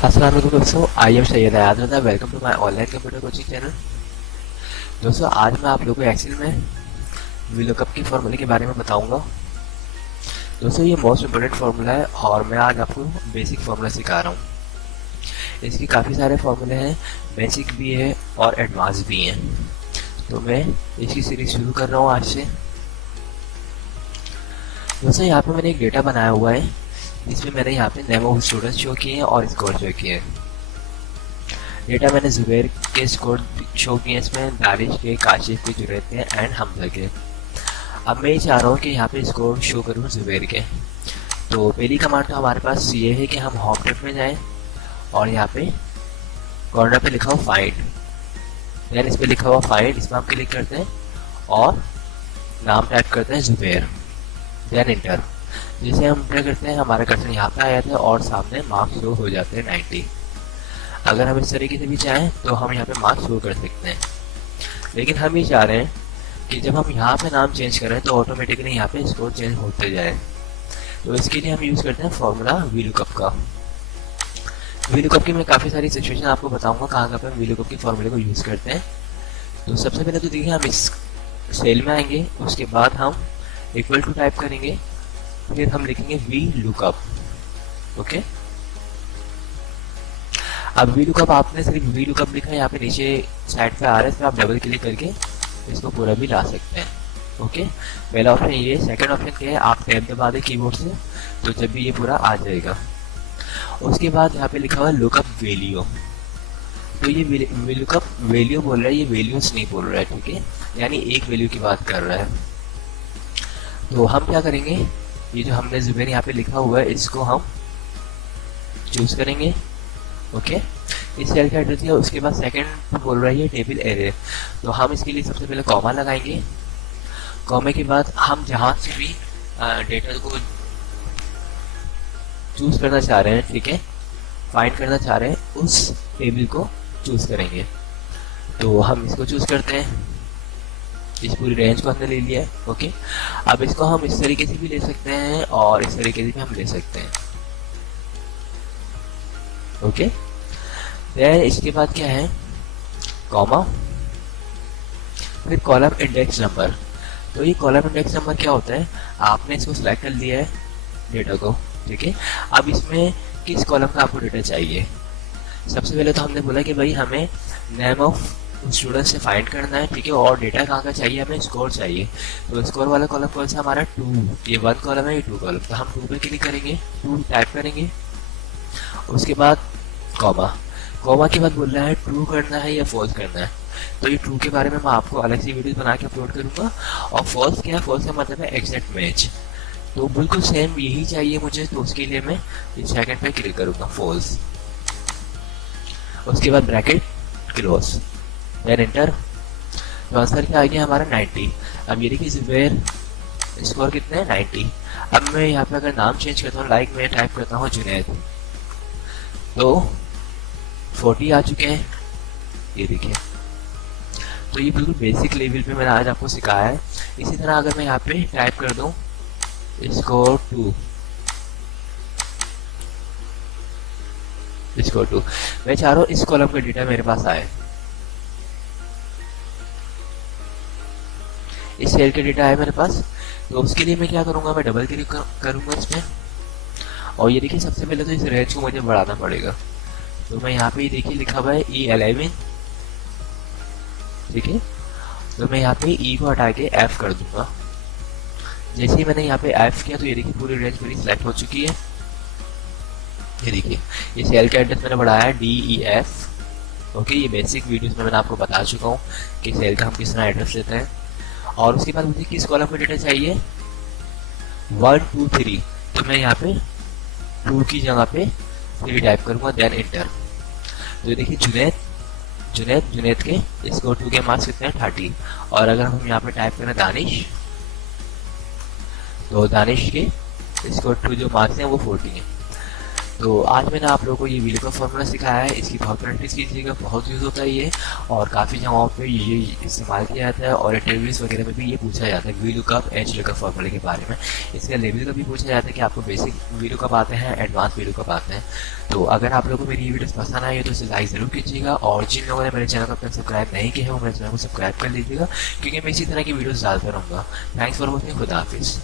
अस्सलाम वालेकुम दोस्तों, I am Syed Ayad Raza. Welcome to my online computer coaching channel. दोस्तों, आज मैं आप लोगों को एक्सेल में वीलुकअप की फॉर्मूले के बारे में बताऊंगा। दोस्तों, ये मोस्ट इम्पोर्टेंट फार्मूला है और मैं आज आपको बेसिक फार्मूला सिखा रहा हूँ। इसके काफ़ी सारे फार्मूले हैं, बेसिक भी है और एडवांस भी हैं। तो मैं इसकी सीरीज शुरू कर रहा हूँ आज से। दोस्तों, यहाँ पे मैंने एक डेटा बनाया हुआ है, इसमें मैंने यहाँ पे नेम ऑफ स्टूडेंट्स शो किए हैं और स्कोर शो किए हैं। डेटा मैंने जुबैर के स्कोर शो किए हैं, इसमें दारिश के, काशिफ के, जुनैद के एंड हमजा के। अब मैं ये चाह रहा हूँ कि यहाँ पे स्कोर शो करूँ जुबैर के। तो पहली कमांड तो हमारे पास ये है कि हम होम टेब में जाएं और यहाँ पे कॉर्नर पे लिखा हुआ फाइंड, देन इस पे लिखा हुआ फाइंड, इसमें हम क्लिक करते हैं और नाम टाइप करते हैं जुबैर, देन इंटर। जैसे हम इंटर करते हैं हमारा कर्सर यहाँ पे आ जाता है और सामने मार्क्स शो हो जाते हैं 90। अगर हम इस तरीके से भी चाहें तो हम यहाँ पे मार्क्स शो कर सकते हैं, लेकिन हम ये चाह रहे हैं कि जब हम यहाँ पे नाम चेंज करें तो ऑटोमेटिकली यहाँ पे स्कोर चेंज होते जाए। तो इसके लिए हम यूज़ करते हैं फॉर्मूला वीलुकअप का। वीलुकअप की मैं काफ़ी सारी सिचुएशन आपको बताऊंगा कहाँ पे हम वीलुकअप के फॉर्मूले को यूज़ करते हैं। तो सबसे पहले तो देखिए, हम इस सेल में आएंगे, उसके बाद हम इक्वल टू टाइप करेंगे, फिर हम लिखेंगे वी लुकअप। ओके, अब वी लुकअप आपने सिर्फ वी लुकअप लिखा है, यहाँ पे नीचे साइड पे आ रहा है, इसमें आप डबल क्लिक करके इसको पूरा भी ला सकते हैं। ओके, पहला ऑप्शन ये। सेकंड ऑप्शन क्या है, आप टैब दबा दें कीबोर्ड से, तो जब भी ये पूरा आ जाएगा। उसके बाद यहाँ पे लिखा हुआ है लुकअप वैल्यू। तो ये वी लुकअप वैल्यू बोल रहा है, ये वैल्यूज नहीं बोल रहा है, ठीक है, यानी एक वैल्यू की बात कर रहा है। तो हम क्या करेंगे, ये जो हमने जुबैर यहाँ पे लिखा हुआ है इसको हम चूज करेंगे। ओके, इस सेल का एड्रेस दिया, उसके बाद सेकंड बोल रहा है टेबल एरे, तो हम इसके लिए सबसे पहले कॉमा लगाएंगे। कॉमे के बाद हम जहाँ से भी डेटा को चूज करना चाह रहे हैं, ठीक है, फाइंड करना चाह रहे हैं, उस टेबल को चूज करेंगे। तो हम इसको चूज करते हैं, इस पूरी रेंज को हमने ले लिया है। ओके, अब इसको हम इस तरीके से भी ले सकते हैं और इस तरीके से भी हम ले सकते हैं। ओके, देन इसके बाद क्या है, कॉमा, फिर कॉलम इंडेक्स नंबर। तो ये कॉलम इंडेक्स नंबर क्या होता है, आपने इसको सिलेक्ट कर लिया है डेटा को, ठीक है। अब इसमें किस कॉलम का आपको डेटा चाहिए। सबसे पहले तो हमने बोला कि भाई हमें नेम ऑफ स्टूडेंट से फाइंड करना है, ठीक है, और डेटा कहाँ का चाहिए, हमें स्कोर चाहिए। तो स्कोर वाला कॉलम कौन सा हमारा 2, ये 1 कॉलम है, ये 2 कॉलम, तो हम 2 पे क्लिक करेंगे, 2 टाइप करेंगे। उसके बाद कॉमा, कॉमा के बाद बोल रहा है ट्रू करना है या फॉल्स करना है। तो ये ट्रू के बारे में मैं आपको अलग से वीडियो बना के अपलोड करूंगा। और फॉल्स क्या है, फॉल्स का मतलब है एग्जैक्ट मैच, तो बिल्कुल सेम यही चाहिए मुझे, तो उसके लिए मैं इस सेकंड पे क्लिक करूंगा, फॉल्स। उसके बाद ब्रैकेट क्लोज, देन एंटर। तो आंसर क्या आ गया हमारा 90। अब ये देखिए जुबैर स्कोर कितने हैं, 90। अब मैं यहाँ पे अगर नाम चेंज करता हूँ, लाइक मैं टाइप करता हूँ जुनैद, तो 40 आ चुके हैं, ये देखिए। तो ये बिल्कुल बेसिक लेवल पे मैंने आज आपको सिखाया है। इसी तरह अगर मैं यहाँ पे टाइप कर दूँ स्कोर 2, स्कोर 2, मैं चाह रहा हूँ इस कॉलम का डेटा मेरे पास आए, इस सेल का डेटा है मेरे पास। तो उसके लिए मैं क्या करूँगा, मैं डबल क्लिक करूँगा इसमें, और ये देखिए सबसे पहले तो इस रेंज को मुझे बढ़ाना पड़ेगा। तो मैं यहाँ पे देखिए लिखा हुआ है E11, ठीक है, तो मैं यहाँ पे E को हटा के F कर दूंगा। जैसे ही मैंने यहाँ पे F किया तो ये देखिए पूरी रेंज मेरी सिलेक्ट हो चुकी है। ये देखिए, ये सेल का एड्रेस मैंने बढ़ाया है DEF। ओके, ये बेसिक वीडियोस में मैंने आपको बता चुका हूँ कि सेल का हम किस तरह एड्रेस लेते हैं। और उसके बाद मुझे किस कॉलम में डेटा चाहिए, 1 2 3, तो मैं यहाँ पे 2 की जगह पे 3 टाइप करूंगा, देन इंटर। तो देखिए जुनैद के स्कोर 2 के मार्क्स कितने हैं, 30। और अगर हम यहाँ पे टाइप करें दानिश, तो दानिश के स्कोर 2 जो मार्क्स हैं वो 40 हैं। तो आज मैंने आप लोगों को ये वीलू का फॉर्मूला सिखाया है, इसकी बहुत प्रैक्टिस कीजिएगा, बहुत यूज़ होता है ये, और काफ़ी जगहों पे ये इस्तेमाल किया जाता है और इंटरव्यूज़ वगैरह में भी ये पूछा जाता है वीलू कप एच लुकअप फॉर्मूले के बारे में। इसके लेवल का भी पूछा जाता है कि आपको बेसिक वीलू कप आते हैं, एडवांस वीलू कप आते हैं। तो अगर आप लोगों को मेरी ये वीडियोस पसंद आई है तो इसे लाइक ज़रूर कीजिएगा, और जिन लोगों ने मेरे चैनल को अब तक सब्सक्राइब नहीं किया है वो मेरे चैनल को सब्सक्राइब कर लीजिएगा, क्योंकि मैं इसी तरह की वीडियोस डालता रहूँगा। थैंक्स फॉर वॉचिंग, खुदा हाफिज़।